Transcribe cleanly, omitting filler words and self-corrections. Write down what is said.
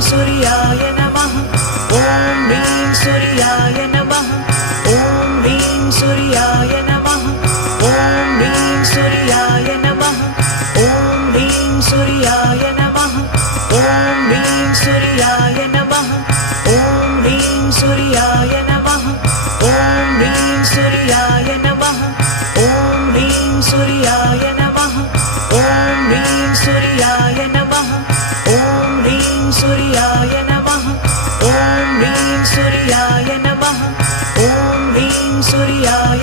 सूर्याय नमः ॐ ह्रीं सूर्याय नमः ॐ ह्रीं सूर्याय नमः ॐ ह्रीं सूर्याय नमः ॐ ह्रीं सूर्याय नमः ॐ ह्रीं सूर्याय नमः ॐ ह्रीं सूर्याय नमः ॐ ह्रीं सूर्याय नमः ॐ ह्रीं सूर्याय नमः ॐ ह्रीं सूर्याय नमः ॐ ह्रीं सूर्याय नमः ॐ ह्रीं सूर्याय नमः ॐ ह्रीं सूर्याय